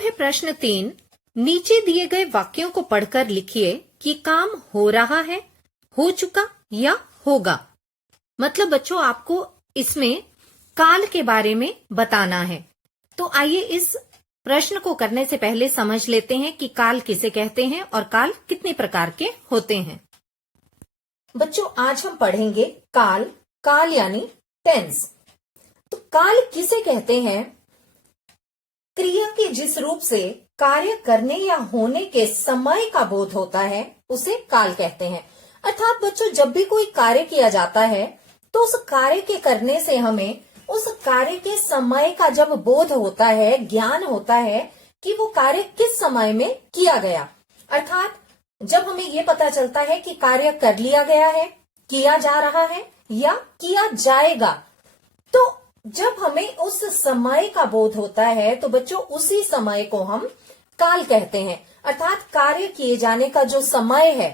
अब है प्रश्न 3। नीचे दिए गए वाक्यों को पढ़कर लिखिए कि काम हो रहा है, हो चुका या होगा। मतलब बच्चों आपको इसमें काल के बारे में बताना है। तो आइए इस प्रश्न को करने से पहले समझ लेते हैं कि काल किसे कहते हैं और काल कितने प्रकार के होते हैं। बच्चों आज हम पढ़ेंगे काल, काल यानी टेंस। तो काल किसे कहते हैं? क्रिया के जिस रूप से कार्य करने या होने के समय का बोध होता है उसे काल कहते हैं। अर्थात बच्चों जब भी कोई कार्य किया जाता है तो उस कार्य के करने से हमें उस कार्य के समय का जब बोध होता है, ज्ञान होता है कि वो कार्य किस समय में किया गया। अर्थात जब हमें ये पता चलता है कि कार्य कर लिया गया है, किया जा रहा है या किया जाएगा, तो जब हमें उस समय का बोध होता है तो बच्चों उसी समय को हम काल कहते हैं। अर्थात कार्य किए जाने का जो समय है,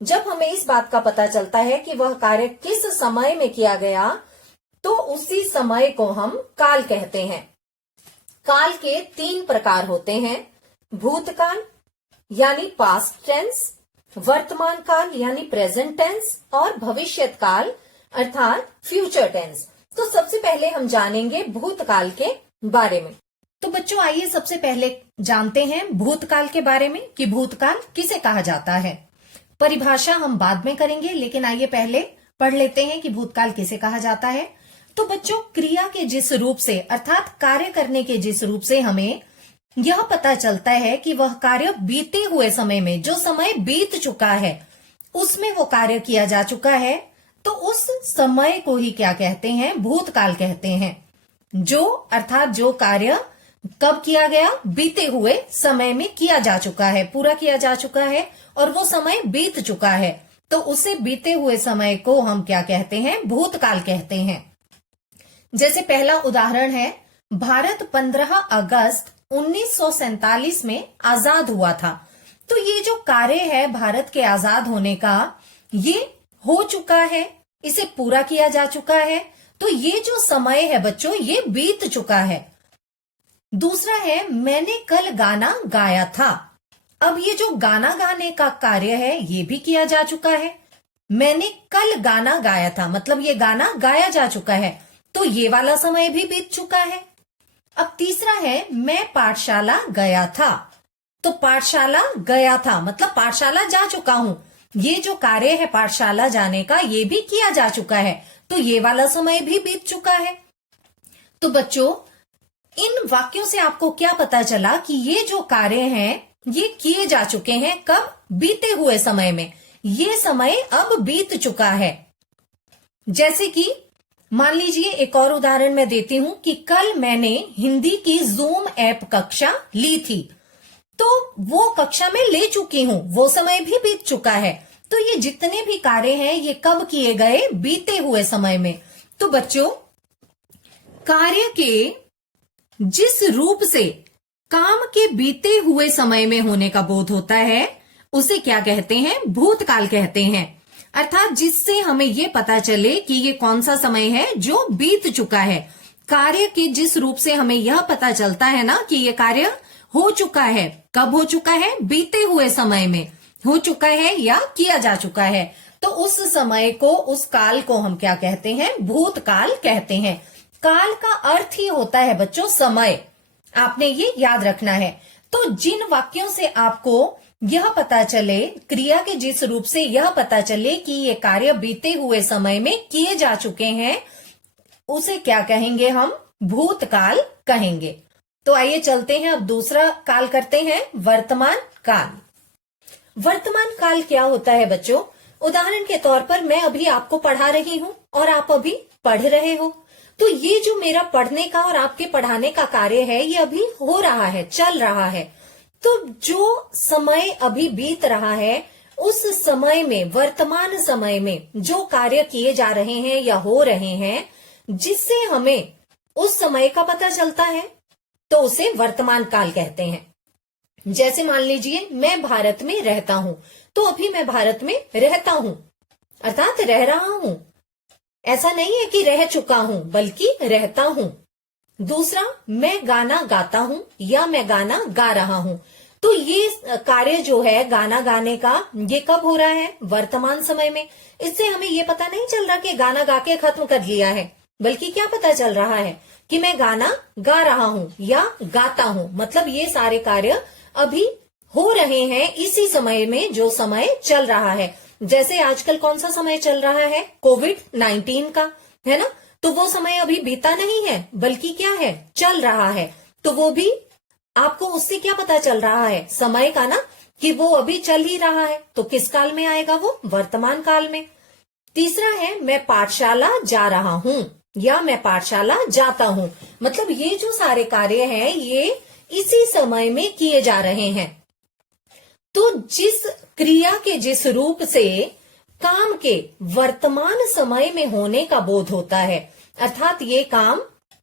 जब हमें इस बात का पता चलता है कि वह कार्य किस समय में किया गया तो उसी समय को हम काल कहते हैं। काल के 3 प्रकार होते हैं, भूतकाल यानी पास्ट टेंस, वर्तमान काल यानी प्रेजेंट टेंस और भविष्यत काल अर्थात फ्यूचर टेंस। तो सबसे पहले हम जानेंगे भूतकाल के बारे में। तो बच्चों आइए सबसे पहले जानते हैं भूतकाल के बारे में कि भूतकाल किसे कहा जाता है। परिभाषा हम बाद में करेंगे, लेकिन आइए पहले पढ़ लेते हैं कि भूतकाल किसे कहा जाता है। तो बच्चों क्रिया के जिस रूप से अर्थात कार्य करने के जिस रूप से हमें यह पता चलता है कि वह कार्य बीते हुए समय में, जो समय बीत चुका है उसमें वो कार्य किया जा चुका है, तो उस समय को ही क्या कहते हैं? भूतकाल कहते हैं। जो अर्थात जो कार्य कब किया गया? बीते हुए समय में किया जा चुका है, पूरा किया जा चुका है और वो समय बीत चुका है, तो उसे बीते हुए समय को हम क्या कहते हैं? भूतकाल कहते हैं। जैसे पहला उदाहरण है, भारत 15 अगस्त 1947 में आजाद हुआ था। तो ये जो कार्य है भारत के आजाद होने का, ये हो चुका है, इसे पूरा किया जा चुका है, तो ये जो समय है बच्चों ये बीत चुका है। दूसरा है, मैंने कल गाना गाया था। अब ये जो गाना गाने का कार्य है ये भी किया जा चुका है। मैंने कल गाना गाया था मतलब ये गाना गाया जा चुका है, तो ये वाला समय भी बीत चुका है। अब तीसरा है, मैं पाठशाला गया था। तो पाठशाला गया था मतलब पाठशाला जा चुका हूं। ये जो कार्य है पाठशाला जाने का ये भी किया जा चुका है, तो ये वाला समय भी बीत चुका है। तो बच्चों इन वाक्यों से आपको क्या पता चला कि ये जो कार्य हैं ये किए जा चुके हैं। कब? बीते हुए समय में। ये समय अब बीत चुका है। जैसे कि मान लीजिए एक और उदाहरण मैं देती हूं कि कल मैंने हिंदी की जूम ऐप कक्षा ली थी। तो वो कक्षा में ले चुकी हूं, वो समय भी बीत चुका है। तो ये जितने भी कार्य हैं ये कब किए गए? बीते हुए समय में। तो बच्चों कार्य के जिस रूप से काम के बीते हुए समय में होने का बोध होता है उसे क्या कहते हैं? भूतकाल कहते हैं। अर्थात जिससे हमें ये पता चले कि ये कौन सा समय है जो बीत चुका है। कार्य के जिस रूप से हमें यह पता चलता है ना कि ये कार्य हो चुका है। कब हो चुका है? बीते हुए समय में हो चुका है या किया जा चुका है। तो उस समय को, उस काल को हम क्या कहते हैं? भूतकाल कहते हैं। काल का अर्थ ही होता है बच्चों समय। आपने ये याद रखना है। तो जिन वाक्यों से आपको यह पता चले, क्रिया के जिस रूप से यह पता चले कि ये कार्य बीते हुए समय में किए जा चुके हैं, उसे क्या कहेंगे? हम भूतकाल कहेंगे। तो आइए चलते हैं अब दूसरा काल करते हैं, वर्तमान काल। वर्तमान काल क्या होता है बच्चों? उदाहरण के तौर पर मैं अभी आपको पढ़ा रही हूं और आप अभी पढ़ रहे हो। तो ये जो मेरा पढ़ने का और आपके पढ़ाने का कार्य है ये अभी हो रहा है, चल रहा है। तो जो समय अभी बीत रहा है उस समय में, वर्तमान समय में जो कार्य किए जा रहे हैं या हो रहे हैं, जिससे हमें उस समय का पता चलता है, तो उसे वर्तमान काल कहते हैं। जैसे मान लीजिए मैं भारत में रहता हूं, तो अभी मैं भारत में रहता हूं अर्थात रह रहा हूं। ऐसा नहीं है कि रह चुका हूं, बल्कि रहता हूं। दूसरा, मैं गाना गाता हूं या मैं गाना गा रहा हूं। तो ये कार्य जो है गाना गाने का, ये कब हो रहा है? वर्तमान समय में। इससे हमें ये पता नहीं चल रहा कि गाना गा के खत्म कर लिया है, बल्कि क्या पता चल रहा है कि मैं गाना गा रहा हूं या गाता हूं। मतलब ये सारे कार्य अभी हो रहे हैं इसी समय में, जो समय चल रहा है। जैसे आजकल कौन सा समय चल रहा है? कोविड-19 का, है ना? तो वो समय अभी बीता नहीं है, बल्कि क्या है? चल रहा है। तो वो भी आपको उससे क्या पता चल रहा है? समय का ना, कि वो अभी चल ही रहा है। तो किस काल में आएगा वो? वर्तमान काल में। तीसरा है, मैं पाठशाला जा रहा हूं या मैं पाठशाला जाता हूं। मतलब ये जो सारे कार्य हैं, ये इसी समय में किए जा रहे हैं। तो जिस क्रिया के जिस रूप से काम के वर्तमान समय में होने का बोध होता है, अर्थात ये काम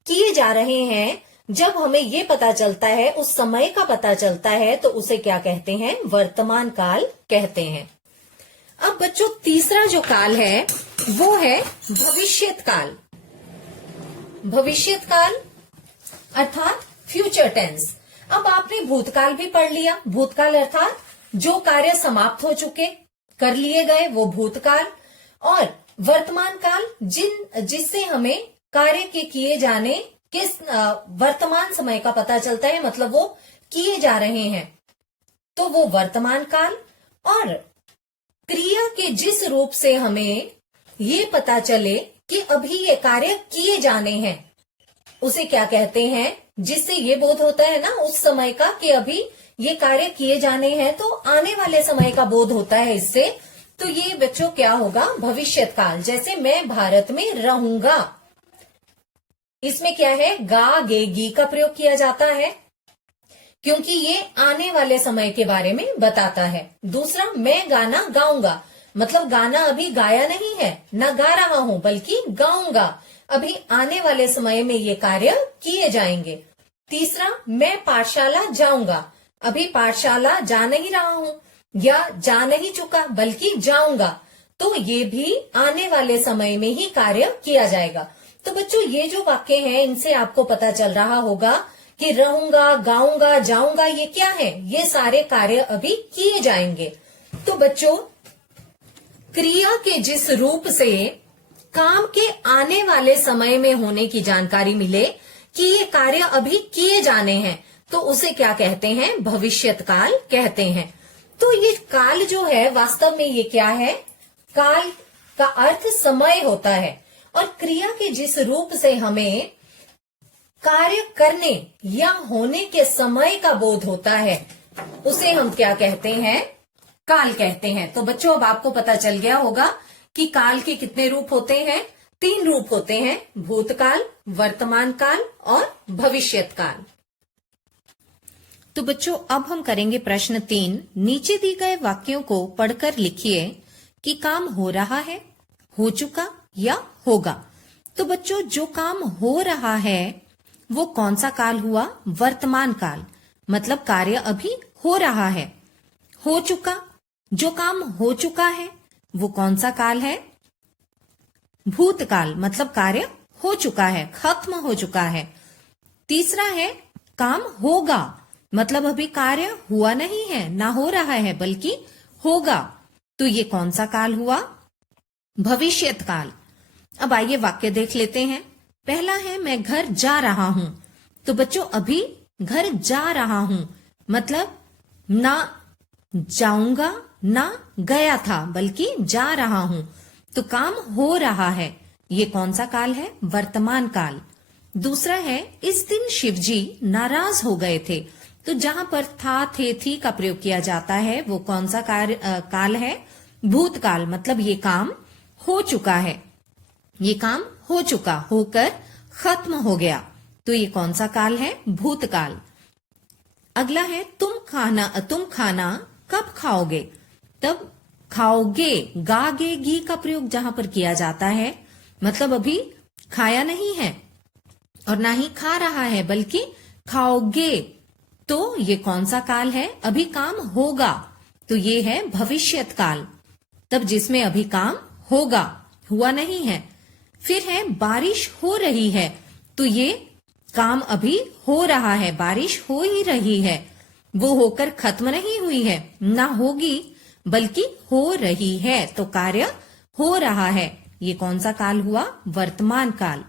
किए जा रहे हैं, जब हमें ये पता चलता है, उस समय का पता चलता है, तो उसे क्या कहते हैं? वर्तमान काल कहते हैं। अब बच्चों, तीसरा जो काल है वो है भविष्यत काल। भविष्यत काल अर्थात फ्यूचर टेंस। अब आपने भूतकाल भी पढ़ लिया। भूतकाल अर्थात जो कार्य समाप्त हो चुके, कर लिए गए, वो भूतकाल। और वर्तमान काल जिससे हमें कार्य के किए जाने के वर्तमान समय का पता चलता है, मतलब वो किए जा रहे हैं, तो वो वर्तमान काल। और क्रिया के जिस रूप से हमें ये पता चले कि अभी ये कार्य किए जाने हैं, उसे क्या कहते हैं? जिससे ये बोध होता है ना उस समय का कि अभी ये कार्य किए जाने हैं, तो आने वाले समय का बोध होता है इससे। तो ये बच्चों क्या होगा? भविष्यत काल। जैसे मैं भारत में रहूंगा, इसमें क्या है? गा गे गी का प्रयोग किया जाता है, क्योंकि ये आने वाले समय के बारे में बताता है। दूसरा, मैं गाना गाऊंगा, मतलब गाना अभी गाया नहीं है, न गा रहा हूं, बल्कि गाऊंगा। अभी आने वाले समय में ये कार्य किए जाएंगे। तीसरा, मैं पाठशाला जाऊंगा, अभी पाठशाला जा नहीं रहा हूं या जा नहीं चुका, बल्कि जाऊंगा। तो ये भी आने वाले समय में ही कार्य किया जाएगा। तो बच्चों, ये जो वाक्य हैं, इनसे आपको पता चल रहा होगा कि रहूंगा, गाऊंगा, जाऊंगा, ये क्या है? ये सारे कार्य अभी किए जाएंगे। तो बच्चों, क्रिया के जिस रूप से काम के आने वाले समय में होने की जानकारी मिले कि ये कार्य अभी किए जाने हैं, तो उसे क्या कहते हैं? भविष्यत काल कहते हैं। तो ये काल जो है, वास्तव में ये क्या है? काल का अर्थ समय होता है, और क्रिया के जिस रूप से हमें कार्य करने या होने के समय का बोध होता है, उसे हम क्या कहते हैं? काल कहते हैं। तो बच्चों, अब आपको पता चल गया होगा कि काल के कितने रूप होते हैं? 3 रूप होते हैं, भूतकाल, वर्तमान काल और भविष्यत काल। तो बच्चों, अब हम करेंगे प्रश्न 3। नीचे दिए गए वाक्यों को पढ़कर लिखिए कि काम हो रहा है, हो चुका या होगा। तो बच्चों, जो काम हो रहा है वो कौन सा काल हुआ? वर्तमान काल, मतलब कार्य अभी हो रहा है। हो चुका, जो काम हो चुका है वो कौन सा काल है? भूतकाल, मतलब कार्य हो चुका है, खत्म हो चुका है। तीसरा है काम होगा, मतलब अभी कार्य हुआ नहीं है, ना हो रहा है, बल्कि होगा। तो ये कौन सा काल हुआ? भविष्यत काल। अब आइए वाक्य देख लेते हैं। पहला है, मैं घर जा रहा हूं। तो बच्चों, अभी घर जा रहा हूं, मतलब ना जाऊंगा ना गया था, बल्कि जा रहा हूं। तो काम हो रहा है, ये कौन सा काल है? वर्तमान काल। दूसरा है, इस दिन शिवजी नाराज हो गए थे। तो जहां पर था, थे, थी का प्रयोग किया जाता है, वो कौन सा काल है? भूतकाल, मतलब ये काम हो चुका है, ये काम हो चुका, होकर खत्म हो गया। तो ये कौन सा काल है? भूतकाल। अगला है, तुम खाना कब खाओगे? तब खाओगे, गागे घी का प्रयोग जहां पर किया जाता है, मतलब अभी खाया नहीं है और ना ही खा रहा है, बल्कि खाओगे। तो ये कौन सा काल है? अभी काम होगा, तो ये है भविष्यत काल, तब जिसमें अभी काम होगा, हुआ नहीं है। फिर है, बारिश हो रही है। तो ये काम अभी हो रहा है, बारिश हो ही रही है, वो होकर खत्म नहीं हुई है, ना होगी, बल्कि हो रही है, तो कार्य हो रहा है। ये कौन सा काल हुआ? वर्तमान काल।